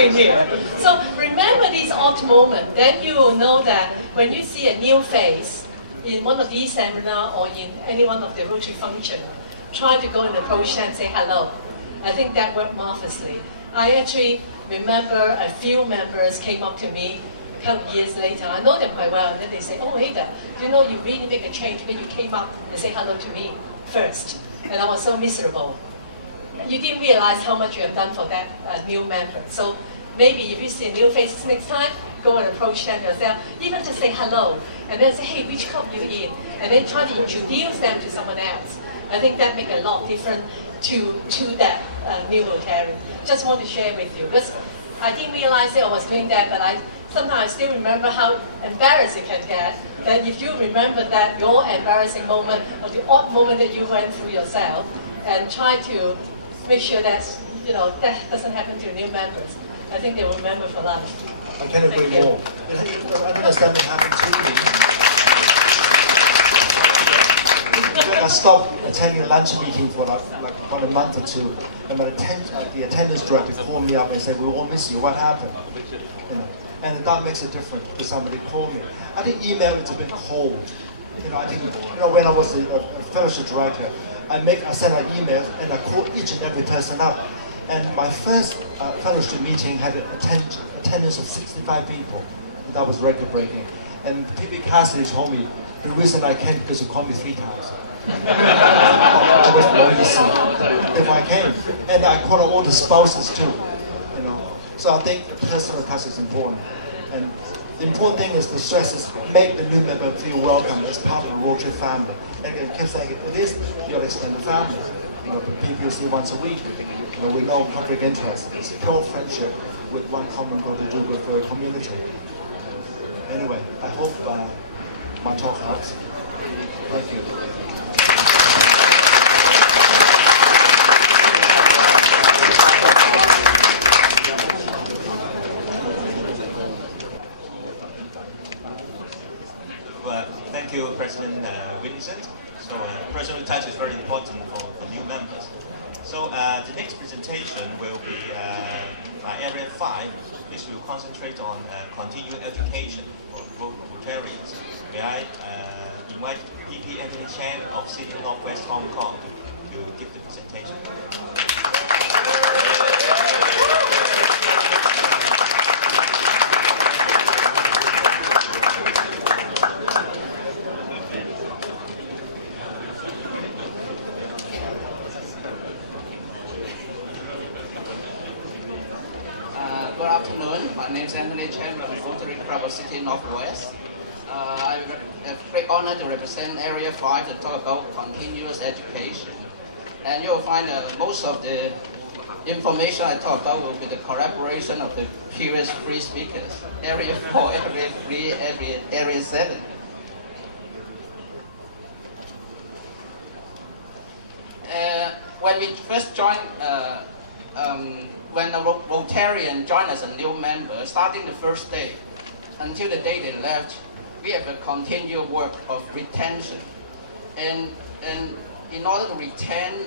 doing here? So remember these odd moments. Then you will know that when you see a new face in one of these seminars or in any one of the Rotary functions, try to go and approach them and say hello. I think that worked marvelously. I actually remember a few members came up to me a couple of years later. I know them quite well, and then they say, "Oh, Ada, do you know you really make a change when you came up and say hello to me first?" And I was so miserable. You didn't realize how much you have done for that new member. So maybe if you see new faces next time, go and approach them yourself, even to say hello, and then say, "Hey, which club you in?" And then try to introduce them to someone else. I think that makes a lot different to that new Rotarian. Just want to share with you, because I didn't realize that I was doing that, but sometimes I still remember how embarrassed it can get. That if you remember that your embarrassing moment or the odd moment that you went through yourself, and try to make sure that that doesn't happen to new members, I think they will remember for life. I can't agree more. I understand what happened to me. When I stopped attending a lunch meeting for like about a month or two, and the attendance director called me up and said, "We all miss you. What happened?" And that makes a difference because somebody called me. I think email is a bit cold. I think when I was a fellowship director, I sent an email and I called each and every person up. And my first fellowship meeting had an attendance of 65 people. That was record-breaking. And P.B. Cassidy told me the reason I came because you called me 3 times. I was lonely if I came, and I called all the spouses too. So I think the personal touch is important. And the important thing is the stress is make the new member feel welcome as part of the Rotary family. And I keep saying it is your extended family. The people you see once a week. With no conflict interest. It's pure friendship with one common goal to do with the community. Anyway, I hope my talk helps. Thank you. Thank you, President Vincent. So, personal touch is very important for new members. So the next presentation will be by Area 5, which will concentrate on continuing education for Rotarians. May I invite P.P. Anthony Chan of Sydney Northwest Hong Kong to give the presentation. Good afternoon. My name is Anthony Chen from Rotary Club of City Northwest. I have great honor to represent Area 5 to talk about continuous education. And you will find most of the information I talk about will be the collaboration of the previous 3 speakers. Area 4, Area 3, Area 7. When we first joined, when a Rotarian joined as a new member, starting the first day until the day they left, we have a continual work of retention. And in order to retain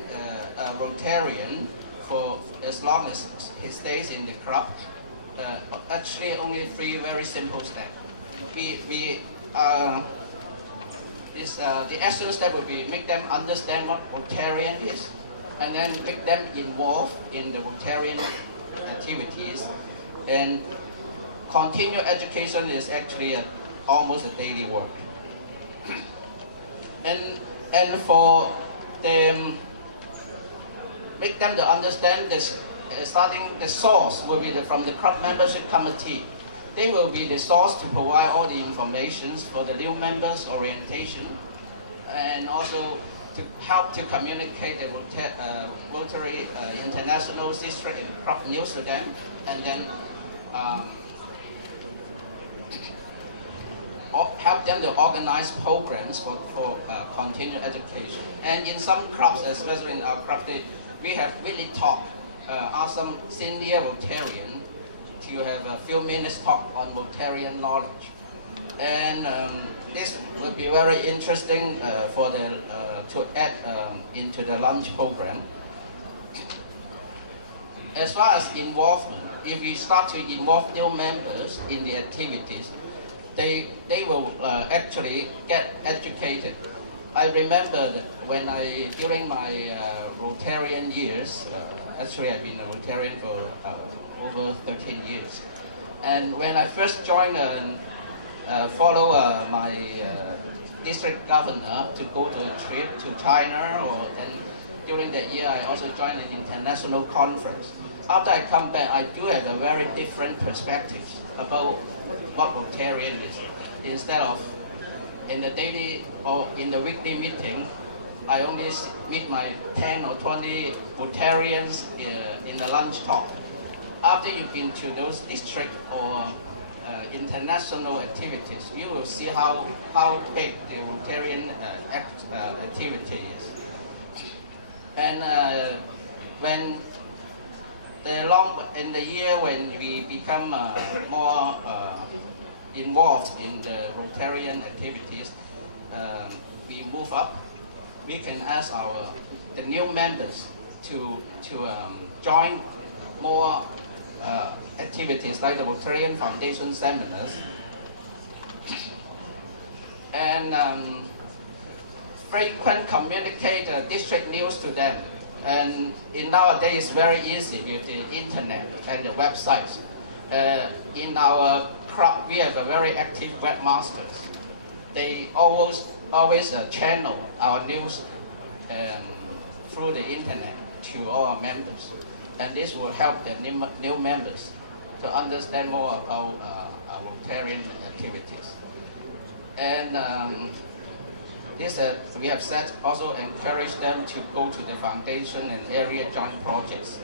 a Rotarian for as long as he stays in the club, actually only 3 very simple steps. The essence that will be make them understand what Rotarian is, and then make them involved in the Rotarian activities. And continued education is actually almost a daily work. And for them, make them to understand this, starting the source will be from the club membership committee. They will be the source to provide all the information for the new members' orientation, and also to help to communicate the Rotary International District and Club news to them, and then help them to organize programs for continued education. And in some clubs, especially in our club, we have really asked some senior Rotarian to have a few minutes talk on Rotarian knowledge. And this will be very interesting for to add into the lunch program. As far as involvement, if we start to involve new members in the activities, they will actually get educated. I remember that when during my Rotarian years, actually I've been a Rotarian for over 13 years. And when I first joined and follow my district governor to go to a trip to China, and during that year I also joined an international conference. After I come back, I do have a very different perspective about what Rotarian is. Instead of in the daily or in the weekly meeting, I only meet my 10 or 20 Rotarians in the lunch talk. After you've been to those district or international activities, you will see how big the Rotarian activity is. And when in the year when we become more involved in the Rotarian activities, we move up. We can ask the new members to join more activities like the Rotarian Foundation seminars, and frequent communicate district news to them. And nowadays it's very easy with the internet and the websites. In our club, we have a very active webmasters. They always channel our news through the internet to all our members. And this will help the new members to understand more about our Rotarian activities. And we have also encouraged them to go to the foundation and area joint projects.